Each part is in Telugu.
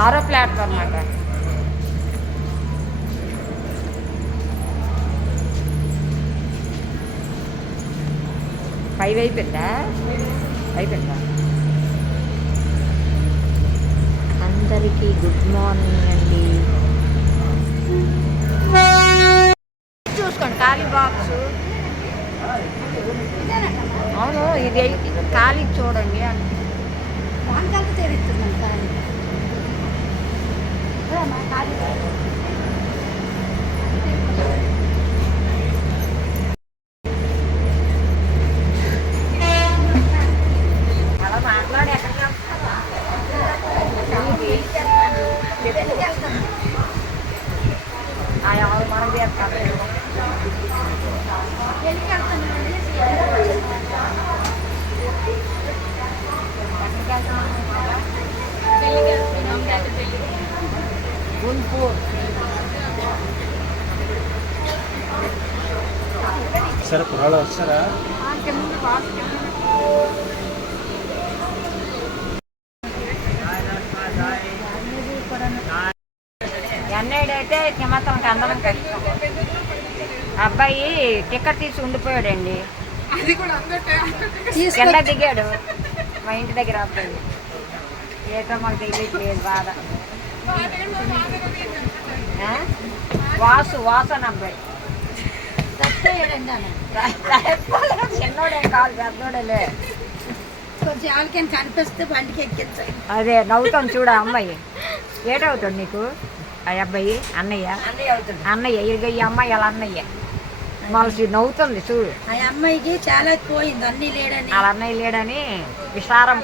6వ ప్లాట్ఫామ్ అన్నమాట. ఫైవ్ అయిపోయిందా? అయిపోయిందా? అందరికీ గుడ్ మార్నింగ్ అండి. చూసుకోండి ఖాళీ బాక్స్. అవును, ఇది ఖాళీ చూడండి. అలా మాట్లాడి ఎక్కడికి ఎవరు మనకు చేస్తారు. గుంటూరు సరే కుర్రాళ్ళు వస్తారా? ఎన్నైడు అయితే హిమాచలంకి అందరం కలిసి. అబ్బాయి టికెట్ తీసి ఉండిపోయాడండి, కింద దిగాడు మా ఇంటి దగ్గర. అబ్బాయి ఏటో మాకు తెలియట్లేదు బాధ. వాసు అని అబ్బాయి చిన్నోడే కాదు, పెద్దోడలే. కొంచెం కనిపిస్తే బండికి ఎక్కించాలి. అదే నవ్వుతాను చూడ అమ్మాయి. ఏటవుతాడు నీకు ఆ అబ్బాయి? అన్నయ్య ఈ అమ్మాయి అలా అన్నయ్య మనిషి నవ్వుతుంది చూడు. ఆ అమ్మాయికి చాలా పోయింది, అన్నీ లేడని. అలా అన్నయ్య లేడని విచారం.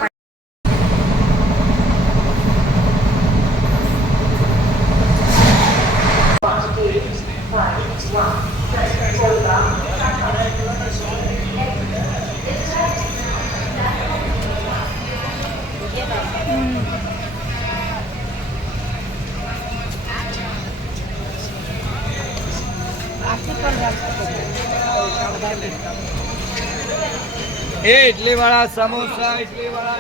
इडली वड़ा समोसा, इडली वड़ा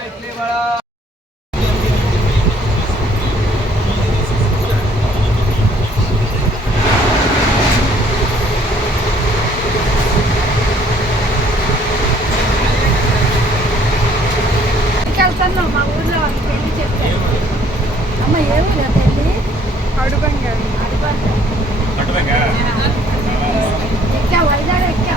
మా ఊర్లో వాళ్ళకి పెళ్లి చెప్పారు. అమ్మ ఏమి పెళ్లి అడుగుంగా ఎక్కా వైజాగ్ ఎక్కా.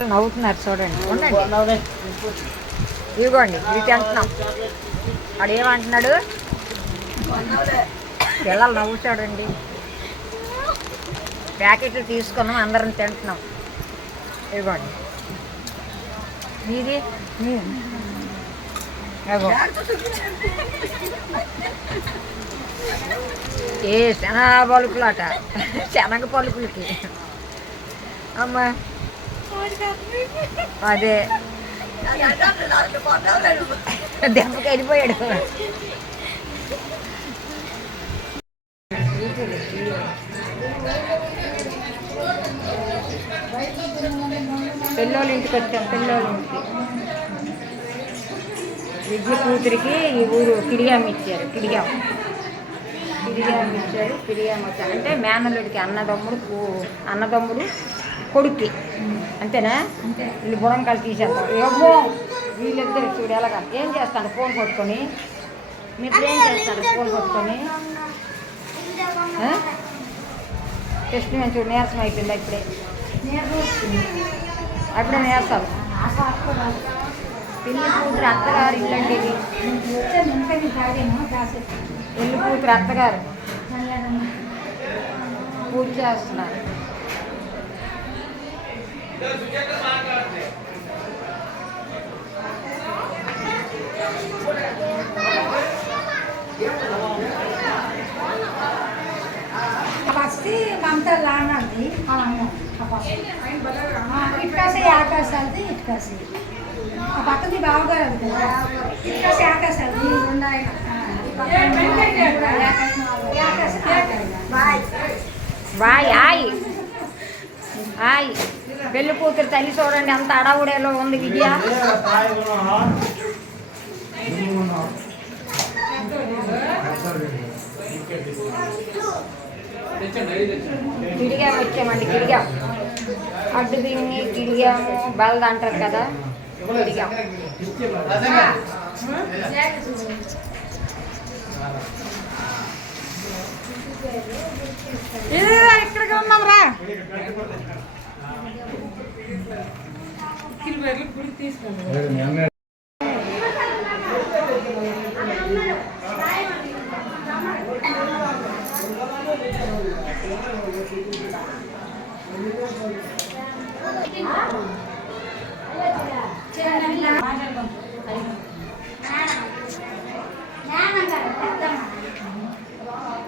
నవ్వుతున్నారు చూడండి. ఉండండి, ఇదిగోండి ఇది తింటున్నాం. వాడు ఏమంటున్నాడు? పిల్లలు నవ్వు చూడండి. ప్యాకెట్లు తీసుకున్నాం, అందరం తింటున్నాం. ఇదిగోండి ఇది ఏ శనగ పలుకులట, శనగ పలుకులకి. అమ్మా అదే దెబ్బకి వెళ్ళిపోయాడు. పిల్లోళ్ళ ఇంటికి వచ్చాం. పిల్లోళ్ళ ఇంటికి విద్య కూతురికి ఈ ఊరు కిడియాం ఇచ్చారు. కిడియాం వచ్చారు అంటే మేనల్లుడికి అన్నదమ్ముడు కొడుక్కి. అంతేనా? వీళ్ళు బుడంకాయలు తీసేస్తారు. ఏమో వీళ్ళిద్దరు చూడు ఎలాగా ఏం చేస్తాను ఫోన్ పట్టుకొని. మీరు ఏం చేస్తారు ఫోన్ పట్టుకొని? టెస్ట్ మేము చూడు నీరసం అయిపోయింది. అప్పుడే నీరసాలు. పెళ్లి కూతురు అత్తగారు ఇల్లండి ఇది. పెళ్లి కూతురు అత్తగారు పూజ చేస్తున్నారు. ममता लाना थी इटका से आकाश आती इटका से ఆ పక్కది బావగారు అది కదా ఇంకా ఆకాశాలు ఈ రెండు ఆయన బాయ్ హాయ్ హాయ్ పెళ్లి కూతురు తల్లి చూడండి అంత అడవుడేలో ఉంది విద్య. కిడిగాము వచ్చామండి, కిడిగాం అడ్డు దీన్ని కిడిగాము బెల్ద అంటారు కదా, కిడిగాం. ఇక్కడికి ఉన్నాం రా.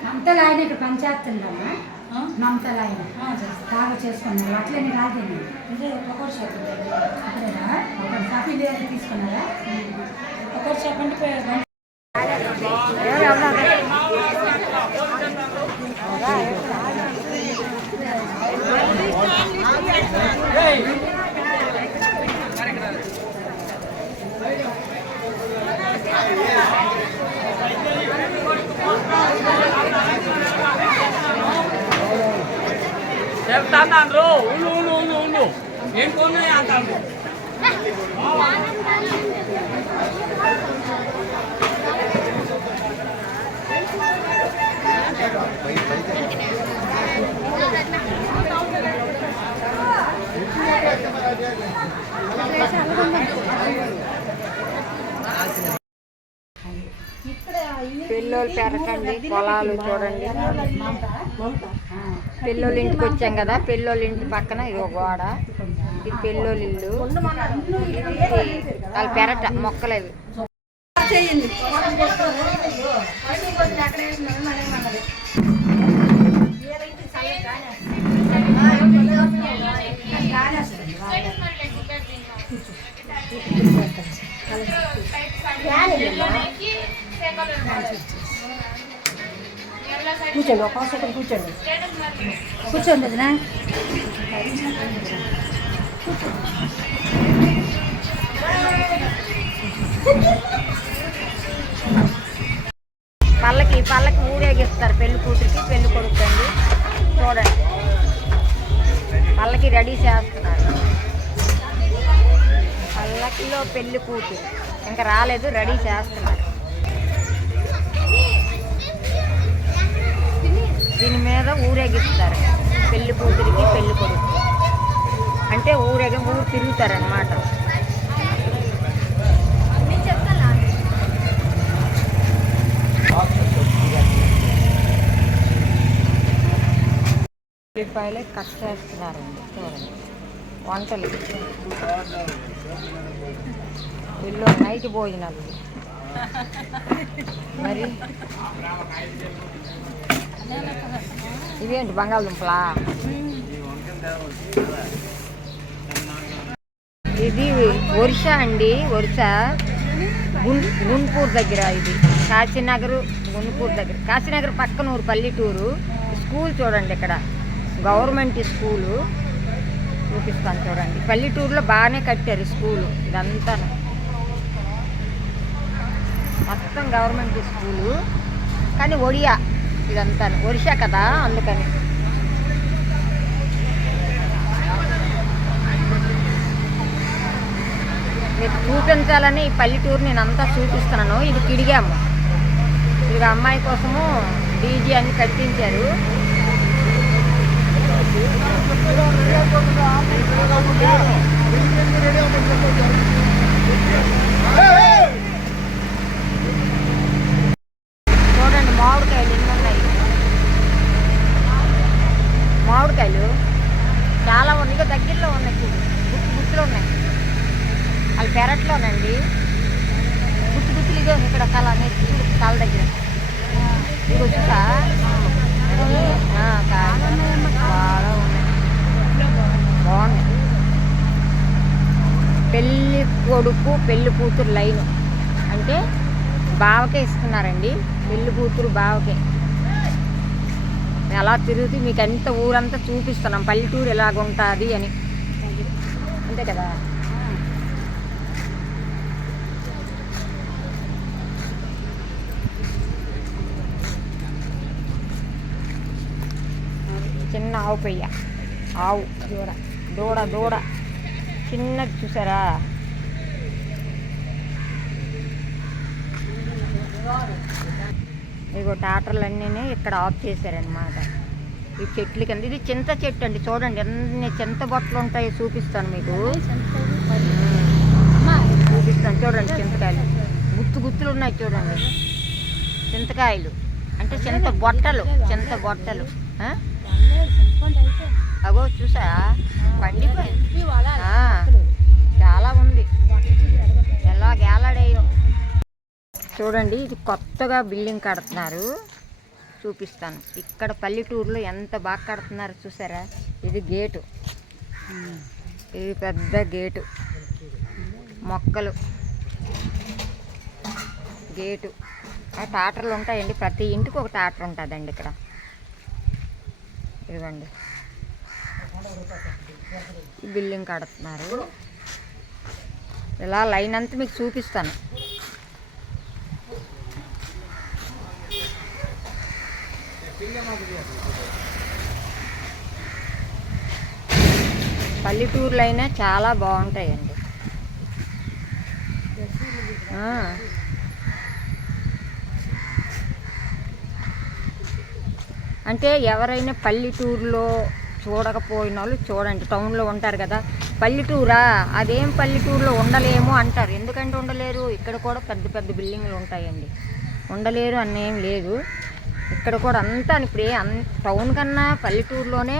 మమతలు ఆయన ఇక్కడ పంచాయతుందమ్మా, మమతలు ఆయన బాగా చేసుకున్నారు. అట్లనే రాజేనా అక్కడేనా ఒక షాపింగ్ తీసుకున్నారా? ఒకటి చెప్పండి. చెప్తాను ఉండు ఏం కొన్నాయి అంటాను. పిల్లోళ్ళు పెరకండి, పొలాలు చూడండి. పిల్లోళ్ళ ఇంటికి వచ్చాం కదా, పిల్లోళ్ళ ఇంటి పక్కన ఇది ఒక గోడ, ఇది పిల్లోళ్ళ ఇల్లు, వాళ్ళ పెరట మొక్కలు ఇవి. కూర్చోండి, ఒక సెకండ్ కూర్చోండి, కూర్చోండి వదినా. పల్లకి ఊరేగిస్తారు పెళ్లి కూతురికి పెళ్లి కొడుకండి. చూడండి పల్లకి రెడీ చేస్తున్నారు. పల్లకిలో పెళ్లి కూతురు ఇంకా రాలేదు, రెడీ చేస్తున్నారు. దీని మీద ఊరేగిస్తారు పెళ్లి కూతురికి పెళ్లి కొడుకు, అంటే ఊరు తిరుగుతారనమాట. ఉల్లిపాయలే కట్ చేస్తున్నారండి. చూడండి వంటలు, ఇల్లు నైట్ భోజనాలు. మరి ఇవేంటి బంగాళదుంపలా? ఇది ఒరిష అండి, ఒరిష గుంటూరు దగ్గర. ఇది కాశీనగర్, గుంటూరు దగ్గర. కాశీనగర్ పక్కన ఊరు, పల్లెటూరు. స్కూల్ చూడండి, ఇక్కడ గవర్నమెంట్ స్కూలు చూపిస్తాను చూడండి. పల్లెటూరులో బాగానే కట్టారు స్కూలు. ఇదంతా మొత్తం గవర్నమెంట్ స్కూలు, కానీ ఒడియా ఇదంతా ఒరిషా కదా, అందుకని. మీకు చూపించాలని ఈ పల్లెటూరు నేను అంతా చూపిస్తున్నాను. ఇది కిడిగాము, ఇది అమ్మాయి కోసము డీజీ అన్ని కట్టించారు. చూడండి మామిడికాయలు ఎన్ని ఉన్నాయి. మామిడికాయలు చాలా ఉన్నాయి, దగ్గరలో ఉన్నాయి, గుత్తులు ఉన్నాయి. వాళ్ళ పెరట్లోనండి గుత్తులు. ఇదో ఇక్కడ కళ కాళ్ళ దగ్గర ఇది వచ్చా చాలా ఉన్నాయి, బాగున్నాయి. పెళ్ళి కొడుకు పెళ్లి కూతురు లైను అంటే బావకే ఇస్తున్నారండి. పెళ్లి కూతురు బావకే. ఎలా తిరుగుతూ మీకు అంత ఊరంతా చూపిస్తున్నాం పల్లెటూరు ఎలాగుంటుంది అని. అంతే కదా. చిన్న ఆవు పెయ్య, ఆవు దూడ చిన్నది చూసారా. ఇగో ట్రాక్టర్లన్నీ ఇక్కడ ఆఫ్ చేశారనమాట. ఈ చెట్ల కింద ఇది చింత చెట్టు అండి. చూడండి ఎన్ని చింత బొట్టలు ఉంటాయో చూపిస్తాను మీకు. చూపిస్తాను చూడండి. చింతకాయలు గుత్తులు ఉన్నాయి చూడండి. చింతకాయలు అంటే చింత బొట్టలు. అగో చూసా పండిపోయింది. చాలా ఉంది. ఎలా గేలాడేయో చూడండి. ఇది కొత్తగా బిల్డింగ్ కడుతున్నారు, చూపిస్తాను. ఇక్కడ పల్లెటూరులో ఎంత బాగా కడుతున్నారు చూసారా. ఇది గేటు, ఇది పెద్ద గేటు, మొక్కలు, గేటు. ట్రాక్టర్లు ఉంటాయండి. ప్రతి ఇంటికి ఒక ట్రాక్టర్ ఉంటుందండి ఇక్కడ. ఇదిగోండి బిల్డింగ్ కడుతున్నారు. ఇలా లైన్ అంతా మీకు చూపిస్తాను. పల్లెటూరులో అయినా చాలా బాగుంటాయండి. అంటే ఎవరైనా పల్లెటూరులో చూడకపోయిన వాళ్ళు చూడండి. టౌన్లో ఉంటారు కదా, పల్లెటూరా అదేం పల్లెటూరులో ఉండలేము అంటారు. ఎందుకంటే ఉండలేరు, ఇక్కడ కూడా పెద్ద పెద్ద బిల్డింగ్లు ఉంటాయండి. ఉండలేరు అన్నేం లేదు. ఇక్కడ కూడా అంతా ఇప్పుడే టౌన్ కన్నా పల్లెటూరులోనే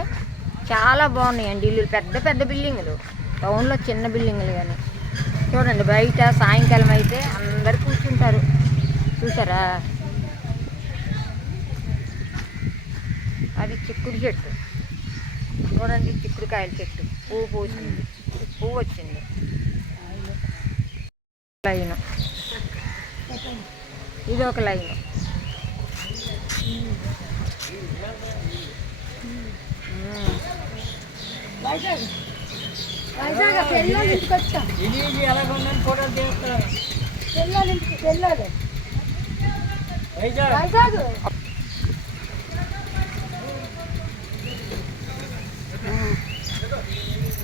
చాలా బాగున్నాయండి ఇల్లు. పెద్ద పెద్ద బిల్డింగులు, టౌన్లో చిన్న బిల్డింగులు. కానీ చూడండి బయట సాయంకాలం అయితే అందరు కూర్చుంటారు చూసారా. అది చిక్కుడు చెట్టు చూడండి. చిక్కుడుకాయల చెట్టు పువ్వు వచ్చింది. లైను, ఇది ఒక లైను.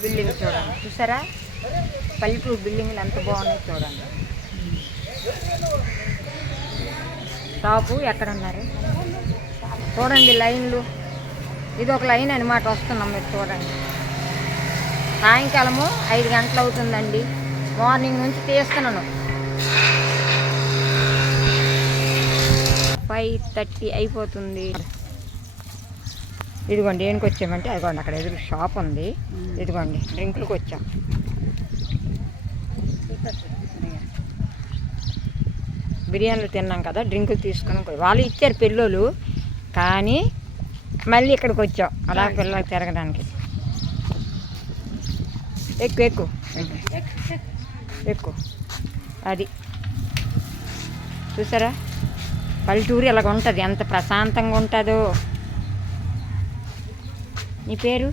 బిల్డింగ్ చూడండి చూసారా. పల్లెటూరు బిల్డింగ్లు ఎంత బాగున్నాయి చూడండి. షాపు ఎక్కడ ఉన్నారు చూడండి. లైన్లు, ఇది ఒక లైన్ అనమాట. వస్తున్నాం మీరు చూడండి. సాయంకాలము 5 గంటలు అవుతుందండి. మార్నింగ్ నుంచి తీస్తున్నాను. 5:30 అయిపోతుంది. ఇదిగోండి దేనికి వచ్చామంటే అదిగోండి అక్కడ ఎదురు షాప్ ఉంది. ఇదిగోండి డ్రింకులకు వచ్చాం. బిర్యానీలు తిన్నాం కదా, డ్రింకులు తీసుకుని వాళ్ళు ఇచ్చారు పిల్లలు. కానీ మళ్ళీ ఇక్కడికి వచ్చాం అలా పిల్లలకు తిరగడానికి. ఎక్కువ అది చూసారా. పల్లెటూరు ఇలాగ ఉంటుంది, ఎంత ప్రశాంతంగా ఉంటుందో. నీ పేరు?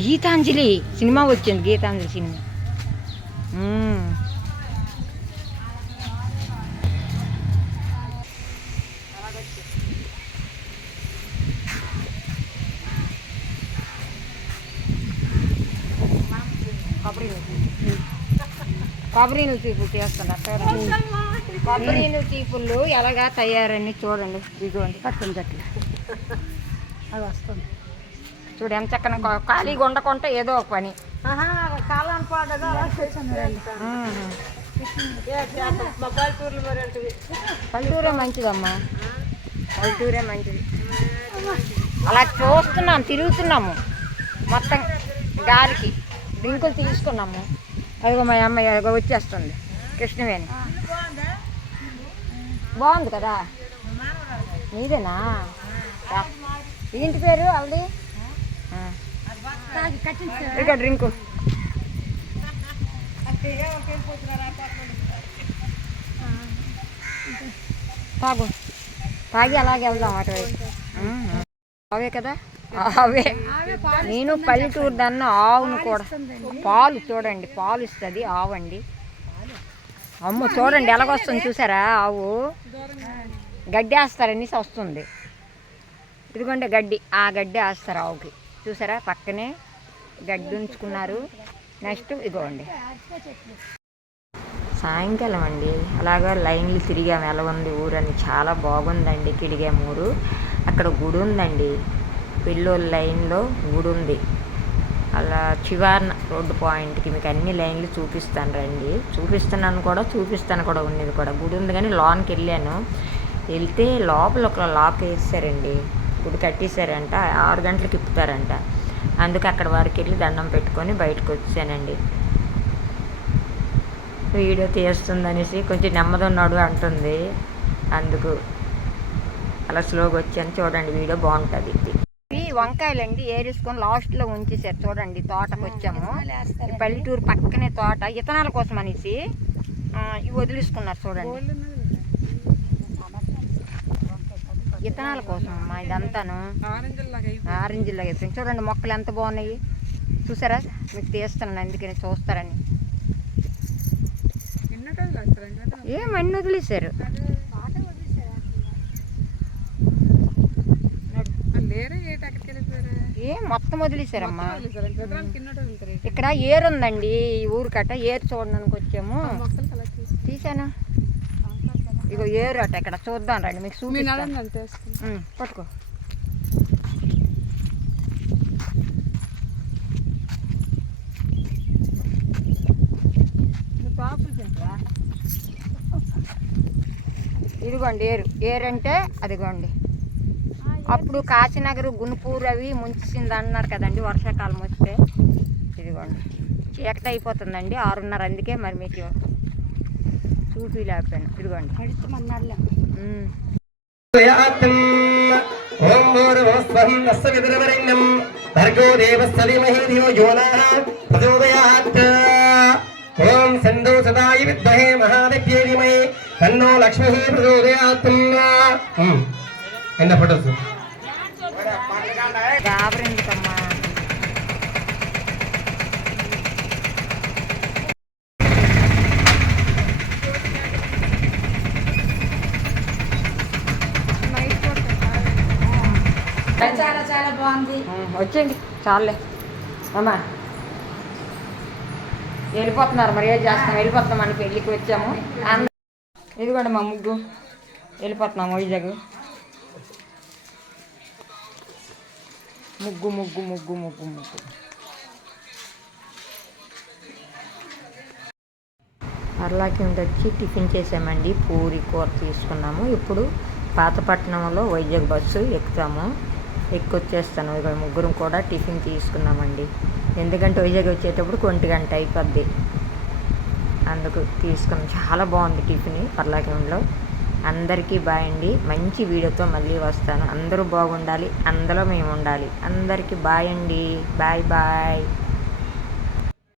గీతాంజలి సినిమా వచ్చింది. గీతాంజలి సినిమా. కొబ్బరి నీళ్ళు చీపులు చేస్తున్నారు చూడండి. కొబ్బరి నీళ్ళు చీపుళ్ళు ఎలాగా తయారని చూడండి. ఇదిగోండి కట్టుకుని చెట్లు అది వస్తుంది చూడు. ఎంత చక్కన ఖాళీగా ఉండకుంటే ఏదో ఒక పని. పల్లెటూరే మంచిదమ్మా, పల్లెటూరే మంచిది. అలా చూస్తున్నాం, తిరుగుతున్నాము మొత్తం గాలికి. డ్రింకులు తీసుకున్నాము. అదిగో మా అమ్మాయి అదిగో వచ్చేస్తుంది. కృష్ణవేణి బాగుంది కదా. నీదేనా? ఏంటి పేరు వాళ్ళది? ఇక డ్రింకు తాగు తాగి అలాగే వెళ్దాం అటువైపు. అవే కదా అవే. నేను పల్లెటూరు దాన్ని ఆవును కూడా పాలు చూడండి, పాలు ఇస్తుంది ఆవు అండి. అమ్మ చూడండి ఎలాగొస్తుంది చూసారా, ఆవు గడ్డి వేస్తారనేసి వస్తుంది. ఇదిగోండి గడ్డి, ఆ గడ్డి వేస్తారు ఆవుకి, చూసారా పక్కనే గడ్డి ఉంచుకున్నారు. నెక్స్ట్ ఇదిగోండి సాయంకాలం అండి, అలాగా లైన్లు తిరిగాము. ఎలా ఉంది ఊరని, చాలా బాగుందండి. కిడిగాము ఊరు, అక్కడ గుడి ఉందండి, పిల్లోళ్ళ లైన్లో గుడి ఉంది. అలా చివరన రోడ్డు పాయింట్కి మీకు అన్ని లైన్లు చూపిస్తాను రండి. చూపిస్తాను కూడా ఉన్నది కూడా గుడి ఉంది. కానీ లోన్కి వెళ్ళాను, వెళ్తే లోపల ఒక లాక్ వేసారండి, గుడి కట్టేశారంట, 6 గంటలకు ఇప్పుతారంట. అందుకే అక్కడ వారికి వెళ్ళి దండం పెట్టుకొని బయటకు వచ్చానండి. వీడియో తీస్తుందనేసి కొంచెం నెమ్మది ఉన్నాడు అంటుంది, అందుకు అలా స్లోగా వచ్చాను. చూడండి వీడియో బాగుంటుంది. ఈ వంకాయలండి ఏరేసుకొని లాస్ట్లో ఉంచేసారు చూడండి. తోటకు వచ్చాము, పల్లెటూరు పక్కనే తోట, ఇతనాల కోసం అనేసి ఇవి వదిలేసుకున్నారు చూడండి. ఇతనాల కోసం అమ్మా ఇదంతాను, ఆరెంజ్ లాగా అయిపోయింది. చూడండి మొక్కలు ఎంత బాగున్నాయి చూసారా, మీకు తీస్తున్నాను అందుకని చూస్తారని. ఏమన్నీ వదిలేశారు, మొత్తం వదిలేశారమ్మా. ఇక్కడ ఏరు ఉందండి ఈ ఊరు కట్ట, ఏరు చూడడానికి వచ్చాము. తీసాను ఇగో ఏరు అట, ఇక్కడ చూద్దాం రండి మీకు చూపిస్తాను. పట్టుకో. ఇదిగోండి ఏరంటే అదిగోండి. అప్పుడు కాశీనగర్ గుంటూరు అవి ముంచింది అన్నారు కదండి వర్షాకాలం వస్తే. ఇదిగోండి చీకటి అయిపోతుందండి 6:30, అందుకే మరి మీకు చూపిలేకపోయాను. ఇదిగోండి ఓం సందో సదాయి విద్మహే మహాదేవ్యై ధీమహి తన్నో లక్ష్మీ ప్రచోదయాత్. ఎన్న ఫోటోస్ గాబరెందుకమ్మా. చాలా చాలా బాగుంది. వచ్చేయండి చాలే అమ్మా. వెళ్ళిపోతున్నారు, మరి ఏం చేస్తాం, వెళ్ళిపోతున్నాం అని పెళ్ళికి వచ్చాము. ఇదిగోండి మా ముగ్గు, వెళ్ళిపోతున్నాము వైజాగ్. ముగ్గు ముగ్గు ముగ్గు ముగ్గు ముగ్గు. అర్లాకి వచ్చి టిఫిన్ చేసామండి, పూరి కూర తీసుకున్నాము. ఇప్పుడు పాతపట్నంలో వైజాగ్ బస్సు ఎక్కుతాము, వచ్చేస్తాను. ఇక ముగ్గురం కూడా టిఫిన్ తీసుకున్నామండి, ఎందుకంటే వైజాగ్ వచ్చేటప్పుడు 1 గంట అయిపోద్ది, అందుకు తీసుకున్నాం. చాలా బాగుంది టిఫిన్ పర్లాకేంలో. అందరికీ బాయ్ అండి, మంచి వీడియోతో మళ్ళీ వస్తాను. అందరూ బాగుండాలి, అందులో మేము ఉండాలి. అందరికీ బాయ్ అండి, బాయ్ బాయ్.